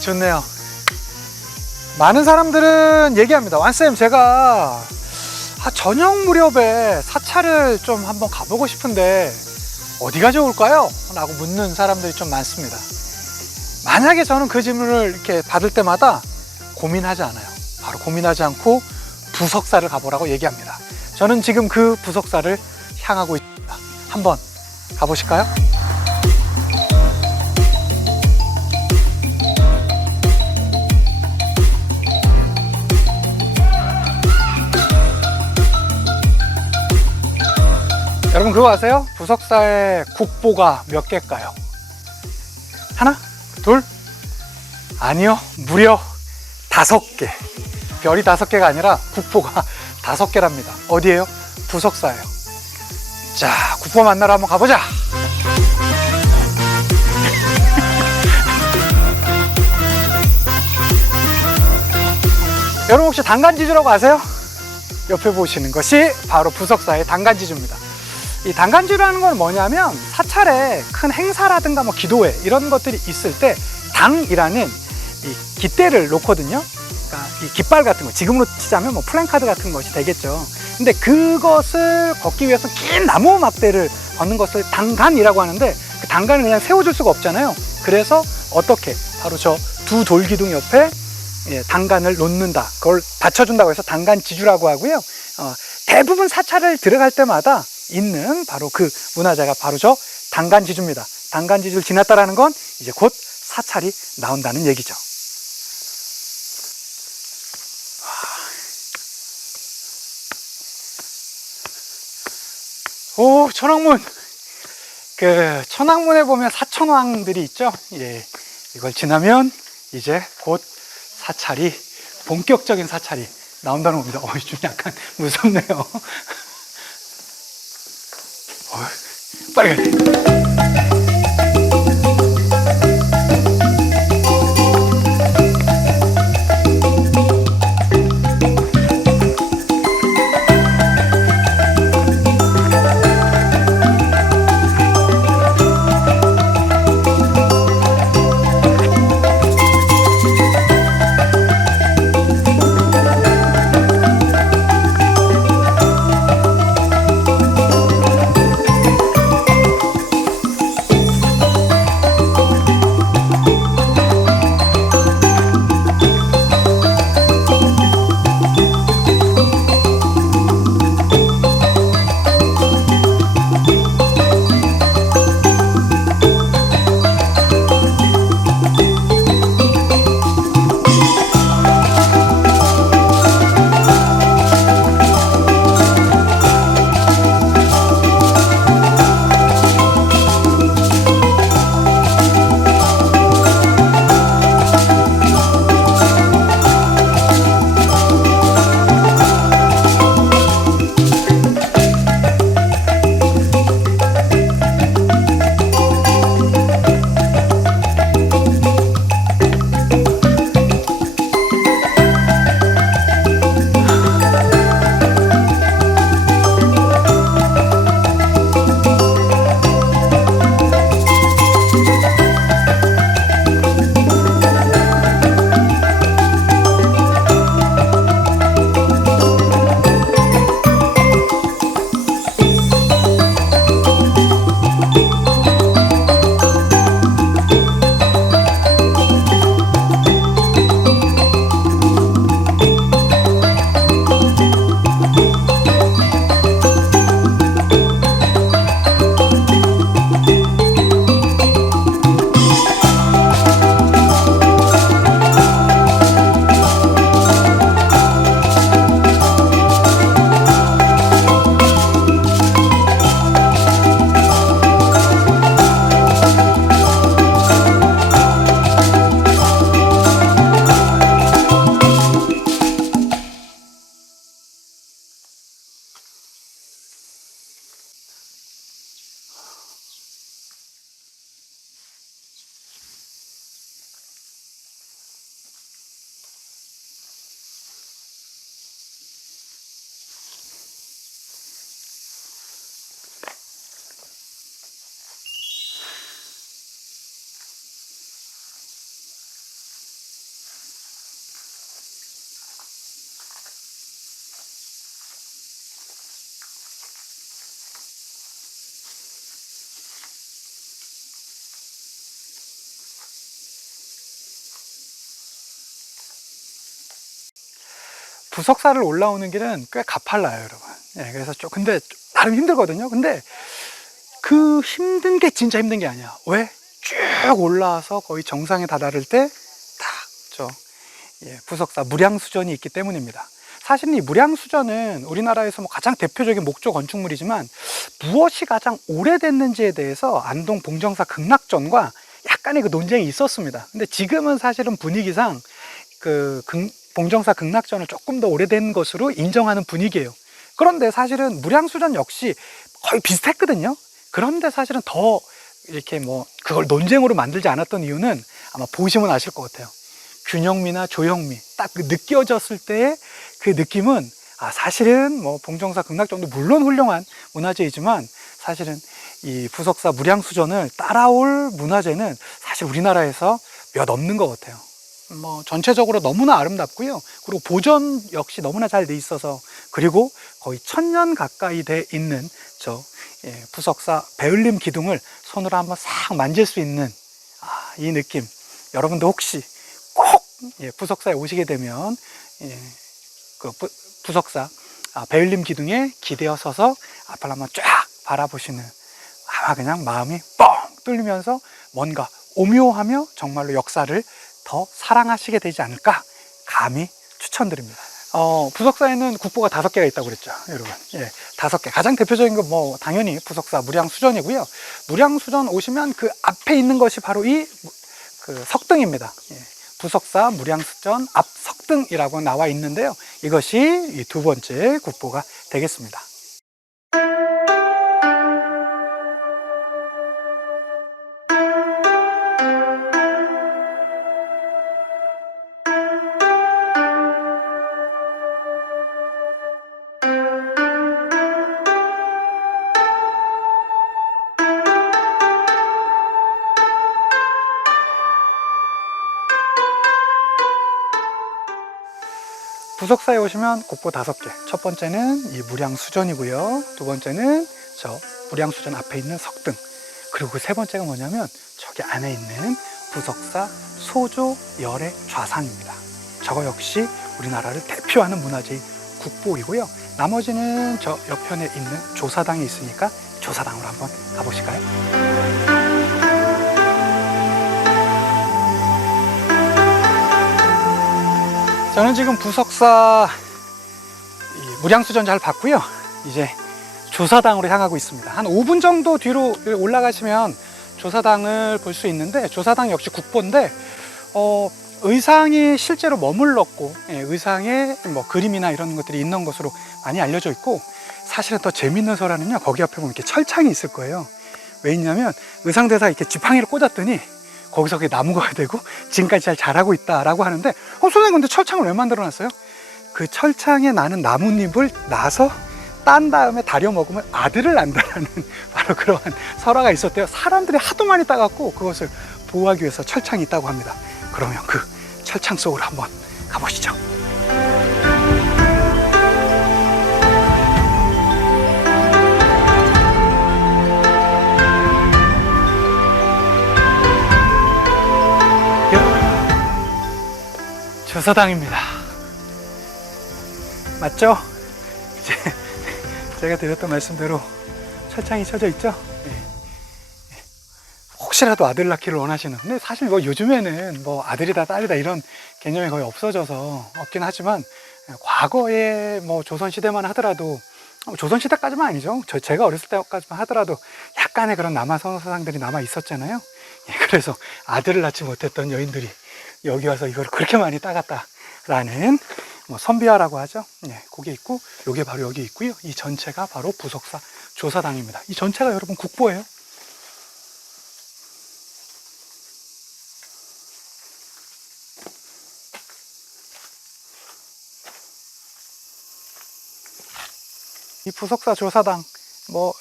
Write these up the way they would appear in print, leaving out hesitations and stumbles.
좋네요. 많은 사람들은 얘기합니다. 완쌤, 제가 저녁 무렵에 사찰을 좀 한번 가보고 싶은데 어디가 좋을까요? 라고 묻는 사람들이 좀 많습니다. 만약에 저는 그 질문을 이렇게 받을 때마다 고민하지 않아요. 바로 고민하지 않고 부석사를 가보라고 얘기합니다. 저는 지금 그 부석사를 향하고 있습니다. 한번 가보실까요? 여러분 그거 아세요? 부석사에 국보가 몇 개일까요? 하나? 둘? 아니요, 무려 5개. 별이 5개가 아니라 국보가 5개랍니다. 어디예요? 부석사예요. 자, 국보 만나러 한번 가보자. 여러분 혹시 단간지주라고 아세요? 옆에 보시는 것이 바로 부석사의 단간지주입니다. 이 단간지주라는 건 뭐냐면 사찰에 큰 행사라든가 뭐 기도회 이런 것들이 있을 때 당이라는 이 깃대를 놓거든요. 그러니까 이 깃발 같은 거, 지금으로 치자면 뭐 플랜카드 같은 것이 되겠죠. 근데 그것을 걷기 위해서 긴 나무 막대를 걷는 것을 단간이라고 하는데, 그 단간을 그냥 세워줄 수가 없잖아요. 그래서 어떻게 바로 저 두 돌기둥 옆에 단간을 놓는다, 그걸 받쳐준다고 해서 단간지주라고 하고요. 대부분 사찰을 들어갈 때마다 있는 바로 그 문화재가 바로 저 단간지주입니다. 단간지주를 지났다라는 건 이제 곧 사찰이 나온다는 얘기죠. 오, 천왕문. 그 천왕문에 보면 사천왕들이 있죠. 예, 이걸 지나면 이제 곧 사찰이, 본격적인 사찰이 나온다는 겁니다. 좀 약간 무섭네요. 빨리 가야 돼. 부석사를 올라오는 길은 꽤 가팔라요, 여러분. 예, 그래서 근데 나름 힘들거든요. 근데 그 힘든 게 진짜 힘든 게 아니야. 왜? 쭉 올라와서 거의 정상에 다다를 때 딱 부석사 무량수전이 있기 때문입니다. 사실 이 무량수전은 우리나라에서 가장 대표적인 목조 건축물이지만 무엇이 가장 오래됐는지에 대해서 안동 봉정사 극락전과 약간의 그 논쟁이 있었습니다. 근데 지금은 사실은 분위기상 그 봉정사 극락전을 조금 더 오래된 것으로 인정하는 분위기예요. 그런데 사실은 무량수전 역시 거의 비슷했거든요. 그런데 사실은 더 이렇게 그걸 논쟁으로 만들지 않았던 이유는 아마 보시면 아실 것 같아요. 균형미나 조형미 딱 느껴졌을 때의 그 느낌은 사실은 봉정사 극락전도 물론 훌륭한 문화재이지만 사실은 이 부석사 무량수전을 따라올 문화재는 사실 우리나라에서 몇 없는 것 같아요. 전체적으로 너무나 아름답고요. 그리고 보존 역시 너무나 잘 돼 있어서, 그리고 거의 1000년 가까이 돼 있는 부석사 배울림 기둥을 손으로 한번 싹 만질 수 있는 이 느낌. 여러분도 혹시 꼭 부석사에 오시게 되면 그 부석사 배울림 기둥에 기대어 서서 앞을 한번 쫙 바라보시는, 아마 그냥 마음이 뻥 뚫리면서 뭔가 오묘하며 정말로 역사를 더 사랑하시게 되지 않을까 감히 추천드립니다. 부석사에는 국보가 5개가 있다고 그랬죠, 여러분. 5개. 가장 대표적인 건 당연히 부석사 무량수전이고요. 무량수전 오시면 그 앞에 있는 것이 바로 그 석등입니다. 부석사 무량수전 앞 석등이라고 나와 있는데요. 이것이 이 2번째 국보가 되겠습니다. 부석사에 오시면 국보 5개. 첫 번째는 이 무량수전이고요. 두 번째는 저 무량수전 앞에 있는 석등. 그리고 그 세 번째가 뭐냐면 저기 안에 있는 부석사 소조 열의 좌상입니다. 저거 역시 우리나라를 대표하는 문화재인 국보이고요. 나머지는 저 옆편에 있는 조사당이 있으니까 조사당으로 한번 가보실까요? 저는 지금 부석사 무량수전 잘 봤고요. 이제 조사당으로 향하고 있습니다. 한 5분 정도 뒤로 올라가시면 조사당을 볼 수 있는데, 조사당 역시 국보인데 의상이 실제로 머물렀고 의상에 그림이나 이런 것들이 있는 것으로 많이 알려져 있고, 사실은 더 재밌는 설화는요, 거기 앞에 보면 이렇게 철창이 있을 거예요. 왜 있냐면 의상대사 이렇게 지팡이를 꽂았더니 거기서 그게 나무가 되고 지금까지 잘 자라고 있다라고 하는데, 선생님 근데 철창을 왜 만들어 놨어요? 그 철창에 나는 나뭇잎을 나서 딴 다음에 다려 먹으면 아들을 낳는다라는 바로 그러한 설화가 있었대요. 사람들이 하도 많이 따갖고 그것을 보호하기 위해서 철창이 있다고 합니다. 그러면 그 철창 속으로 한번 가보시죠. 조사당입니다. 맞죠? 이제 제가 드렸던 말씀대로 철창이 쳐져 있죠? 혹시라도 아들 낳기를 원하시는, 근데 사실 요즘에는 아들이다 딸이다 이런 개념이 거의 없어져서 없긴 하지만, 과거에 조선시대만 하더라도, 조선시대까지만 아니죠, 제가 어렸을 때까지만 하더라도 약간의 그런 남아선사상들이 남아 있었잖아요. 그래서 아들을 낳지 못했던 여인들이 여기 와서 이걸 그렇게 많이 따갔다라는 선비화라고 하죠. 그게 있고, 요게 바로 여기 있고요. 이 전체가 바로 부석사 조사당입니다. 이 전체가 여러분 국보예요. 이 부석사 조사당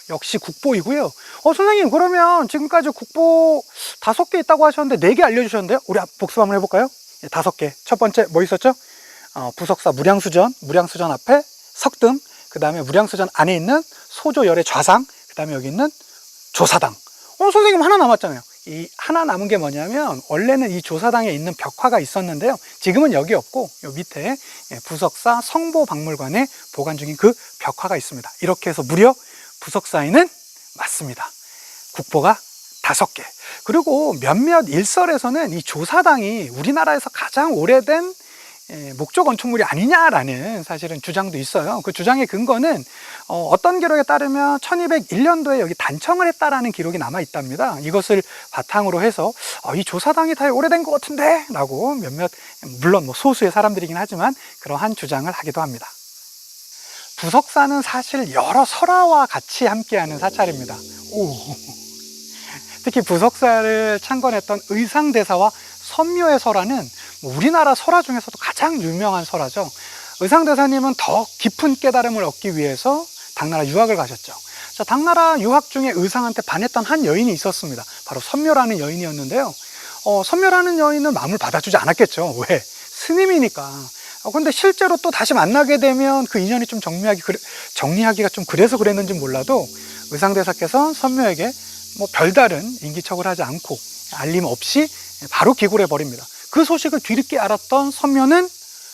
역시 국보이고요. 선생님, 그러면 지금까지 국보 5개 있다고 하셨는데 4개 알려주셨는데요. 우리 복습 한번 해볼까요? 5개. 첫 번째 뭐 있었죠? 부석사 무량수전 앞에 석등, 그 다음에 무량수전 안에 있는 소조열의 좌상, 그 다음에 여기 있는 조사당. 선생님 하나 남았잖아요. 이 하나 남은 게 뭐냐면, 원래는 이 조사당에 있는 벽화가 있었는데요, 지금은 여기 없고 요 밑에 부석사 성보박물관에 보관 중인 그 벽화가 있습니다. 이렇게 해서 무려 부석사에는 맞습니다, 국보가 5개. 그리고 몇몇 일설에서는 이 조사당이 우리나라에서 가장 오래된 목조 건축물이 아니냐라는 사실은 주장도 있어요. 그 주장의 근거는 어떤 기록에 따르면 1201년도에 여기 단청을 했다라는 기록이 남아 있답니다. 이것을 바탕으로 해서 이 조사당이 다 오래된 것 같은데 라고 몇몇, 물론 뭐 소수의 사람들이긴 하지만 그러한 주장을 하기도 합니다. 부석사는 사실 여러 설화와 같이 함께하는 사찰입니다. 특히 부석사를 창건했던 의상대사와 선묘의 설화는 우리나라 설화 중에서도 가장 유명한 설화죠. 의상대사님은 더 깊은 깨달음을 얻기 위해서 당나라 유학을 가셨죠. 자, 당나라 유학 중에 의상한테 반했던 한 여인이 있었습니다. 바로 선묘라는 여인이었는데요. 선묘라는 여인은 마음을 받아주지 않았겠죠. 왜? 스님이니까. 근데 실제로 또 다시 만나게 되면 그 인연이 좀 정리하기가 좀 그래서 그랬는지 몰라도 의상대사께서 선묘에게 뭐 별다른 인기척을 하지 않고 알림 없이 바로 기굴해 버립니다. 그 소식을 뒤늦게 알았던 선묘는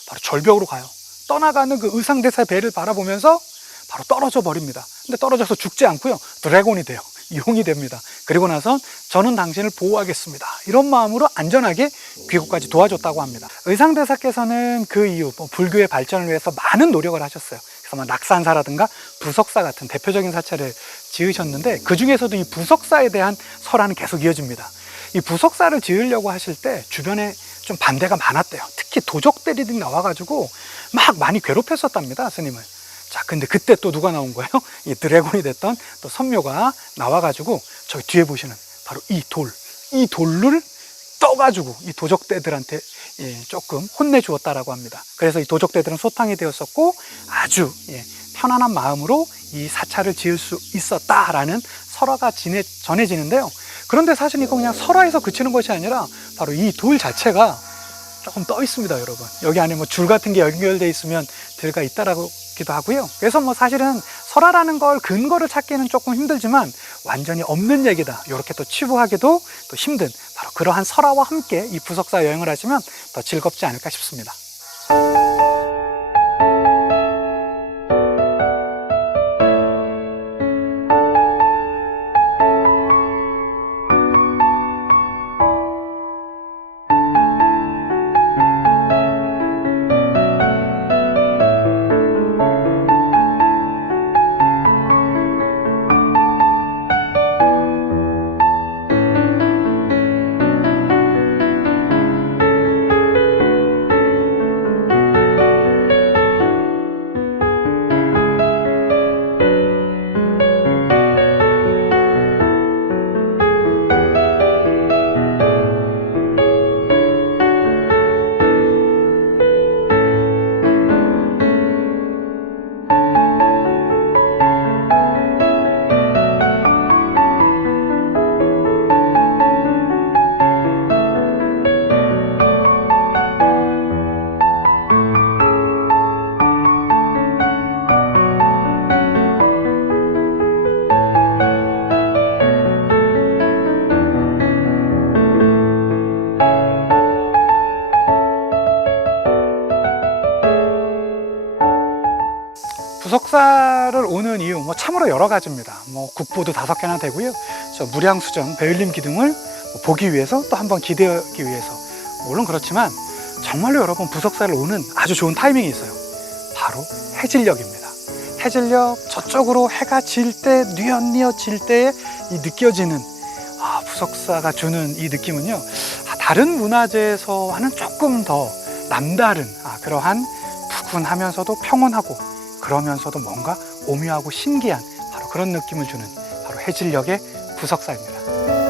바로 절벽으로 가요. 떠나가는 그 의상대사의 배를 바라보면서 바로 떨어져 버립니다. 근데 떨어져서 죽지 않고요, 드래곤이 돼요. 용이 됩니다. 그리고 나서 저는 당신을 보호하겠습니다, 이런 마음으로 안전하게 귀국까지 도와줬다고 합니다. 의상대사께서는 그 이후 불교의 발전을 위해서 많은 노력을 하셨어요. 그래서 낙산사라든가 부석사 같은 대표적인 사찰을 지으셨는데, 그 중에서도 이 부석사에 대한 설화는 계속 이어집니다. 이 부석사를 지으려고 하실 때 주변에 좀 반대가 많았대요. 특히 도적들이 나와가지고 막 많이 괴롭혔었답니다, 스님을. 자, 근데 그때 또 누가 나온 거예요? 이 드래곤이 됐던 또 선묘가 나와가지고 저기 뒤에 보시는 바로 이 돌을 떠가지고 이 도적대들한테 조금 혼내주었다라고 합니다. 그래서 이 도적대들은 소탕이 되었었고 아주 편안한 마음으로 이 사찰을 지을 수 있었다라는 설화가 전해지는데요. 그런데 사실 이거 그냥 설화에서 그치는 것이 아니라 바로 이 돌 자체가 조금 떠 있습니다, 여러분. 여기 안에 뭐 줄 같은 게 연결되어 있으면 들어가 있다라고기도 하고요. 그래서 뭐 사실은 설화라는 걸 근거를 찾기는 조금 힘들지만 완전히 없는 얘기다, 이렇게 또 치부하기도 또 힘든 바로 그러한 설화와 함께 이 부석사 여행을 하시면 더 즐겁지 않을까 싶습니다. 부석사를 오는 이유 참으로 여러 가지입니다. 국보도 5개나 되고요, 저 무량수전 베을림 기둥을 보기 위해서, 또 한번 기대하기 위해서, 물론 그렇지만 정말로 여러분 부석사를 오는 아주 좋은 타이밍이 있어요. 바로 해질녘입니다. 해질녘, 저쪽으로 해가 질 때, 뉘엿뉘엿 질 때에 이 느껴지는 부석사가 주는 이 느낌은요, 다른 문화재에서와는 조금 더 남다른 그러한 푸근하면서도 평온하고 그러면서도 뭔가 오묘하고 신기한 바로 그런 느낌을 주는 바로 해질녘의 부석사입니다.